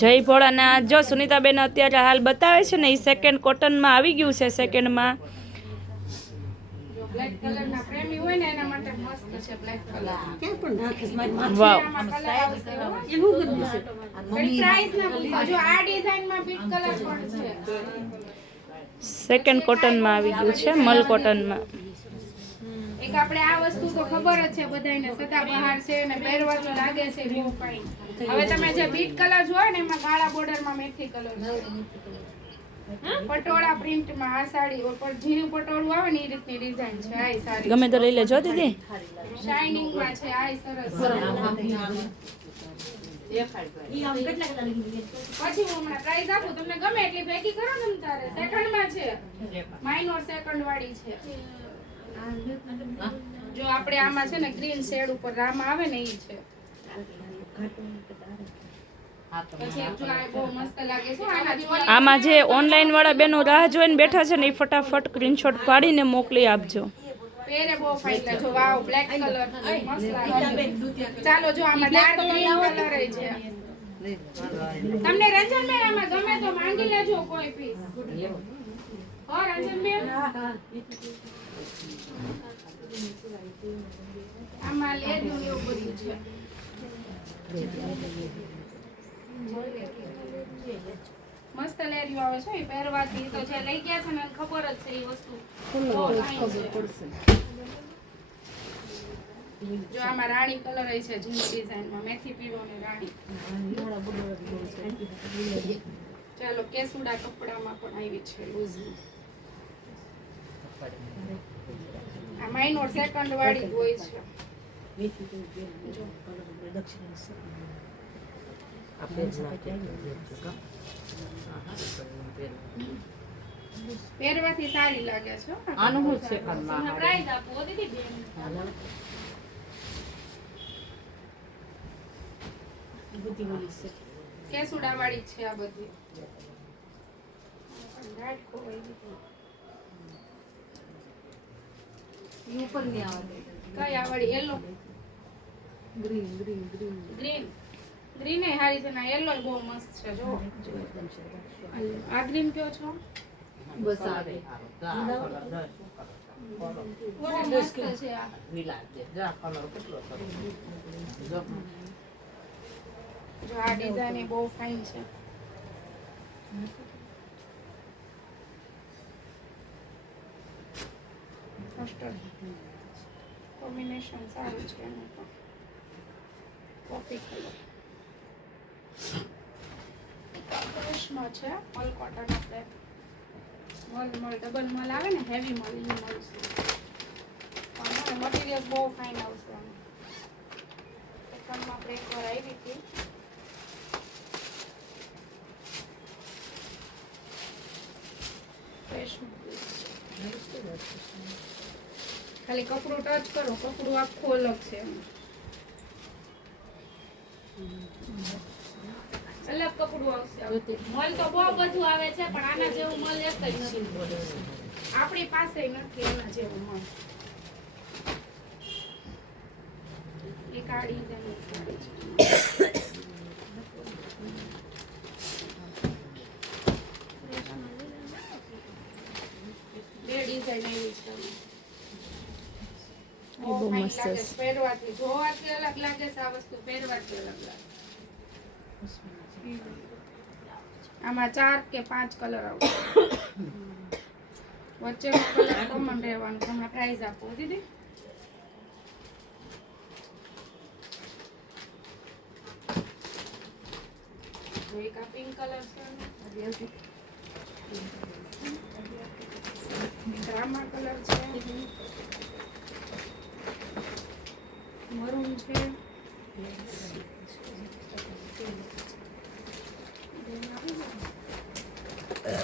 જય ભોળાનાથ. જો સુનીતાબેન અત્યારે હાલ બતાવે છે ને એ સેકન્ડ કોટનમાં આવી ગયું છે. સેકન્ડમાં બ્લેક કલર ના પ્રેમી હોય ને એના માટે મસ્ત છે બ્લેક કલર. ક્યાં પણ નાખે છે મારી માં. વાવ. આમાં કલર આવશે હો. એનું ગમે છે. પણ પ્રાઇસ ના પૂછો. જો આ ડિઝાઇન માં બીટ કલર પણ છે. સેકન્ડ કોટનમાં આવી ગયું છે, મલ કોટનમાં. એક આપણે આ વસ્તુ તો ખબર જ છે બધાયને, સદાબહાર છે અને પહેરવાનું લાગે છે બહુ ફાઇન. હવે તમે જે બીટ કલર જોયો ને એમાં કાળા બોર્ડર માં મેથી કલર છે. પટોળા પ્રિન્ટ માં આ સાડી ઉપર ઝીણું પટોળું આવે ને એ રીતની ડિઝાઇન છે. આ સાડી ગમે તો લઈ લેજો દીદી. શાઇનિંગ માં છે. આ સરસ છે. ઈ આમ કેટલા કલરની છે? પછી હું હમણાં પ્રાઇસ આપું તમને ગમે એટલી ભેગી કરો ને તારે. સેકન્ડ માં છે, માઇનોર સેકન્ડ વાળી છે. જો આપણે આમાં છે ને ગ્રીન શેડ ઉપર રામ આવે ને ઈ છે. પછી જો આ બહુ મસ્ત લાગે છે. આના ચોલી આમાં જે ઓનલાઈન વાળા બેનો રાહ જોઈને બેઠા છે ને એ ફટાફટ સ્ક્રીનશોટ પાડીને મોકલી આપજો. પહેરે બહુ ફાઇન લાગે. જો વાવ બ્લેક કલર મસ્ત લાગે. ચાલો જો આમાં ડાર્ક ગ્રીન કલર છે. તમને રંજનબેન આમાં ગમે તો માંગી લેજો કોઈ પીસ. હો રંજનબેન આમાં લેજો એવું બધું છે. મસ્ત લેરિયો આવે છે એ પહેરવાથી તો જે લઈ ગયા છે ને એને ખબર જ છે એ વસ્તુ. જો આમાં રાણી કલર છે ઝીણી ડિઝાઇનમાં મેથી પીળો ને રાણી. ચાલો કેસુડા કપડામાં પણ આવી છે લૂઝની. આ માઇનોર સેકન્ડ વાળી હોય છે. જો પહેરવાથી સારી લાગે છે. આનું શું છે પ્રાઇસ આપો દીદી બેન. બધી ઓલી છે. કેસુડા વાળી છે આ બધી. ગાઢ ખોવાઈ ગઈ. ઈ ઉપર ની આવે કઈ આ વાળી yellow green green green green green એ હારી છે ને યલો બહુ મસ્ત છે. જો આ ગ્રીન કયો છો? બસ આવે બહુ મસ્ત છે આ. જો આ ડિઝાઇન એ બહુ ફાઇન છે. મસ્ટર્ડ કોમ્બિનેશન સારું છે એનું પણ. કોફી કલર ફ્રેશમાં છે. મલ કોટન આપણે મલ ડબલ મલ આવે ને હેવી મલ એ મળશે. પણ મટીરિયલ બહુ ફાઇન આવશે આનું. સેકન્ડમાં આપણે એકવાર આવી હતી. ફ્રેશ ખાલી કપડું ટચ કરો, કપડું આખું અલગ છે. અલગ કપડું આવશે. મલ તો બહુ બધું આવે છે પણ આના જેવું મલ એક જ નથી. આપણી પાસે નથી એના જેવું મલ. એક આ ડિઝાઇન સારી છે. બે ડિઝાઇન એવી છે. બહુ મસ્ત છે. પહેરવાથી જોવાથી અલગ લાગે છે આ વસ્તુ, પહેરવાથી અલગ લાગે. આમાં 4 કે 5 કલર આવશે. વચ્ચેનો કલર કોમન રહેવાનો. તમે પ્રાઇસ આપો દીદી. એક આ પિંક કલર છે, રામા કલર છે, મરૂન છે,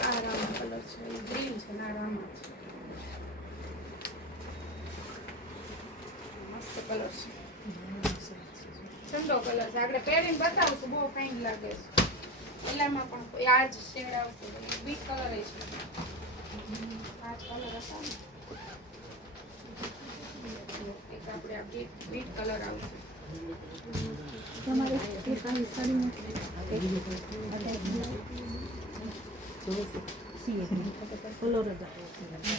આ રામા કલર છે, ગ્રીન છે, ના રામા છે, મસ્ત કલર છે, ઠંડો કલર છે. આપણે પહેરીને બતાવું છું, બહુ ફાઇન લાગે છે. એલામાં પણ આ જ શેડ આવશે, બીટ કલર છે, આ જ કલર હતા ને એક આપણે આ બીટ કલર આવશે. કલર જ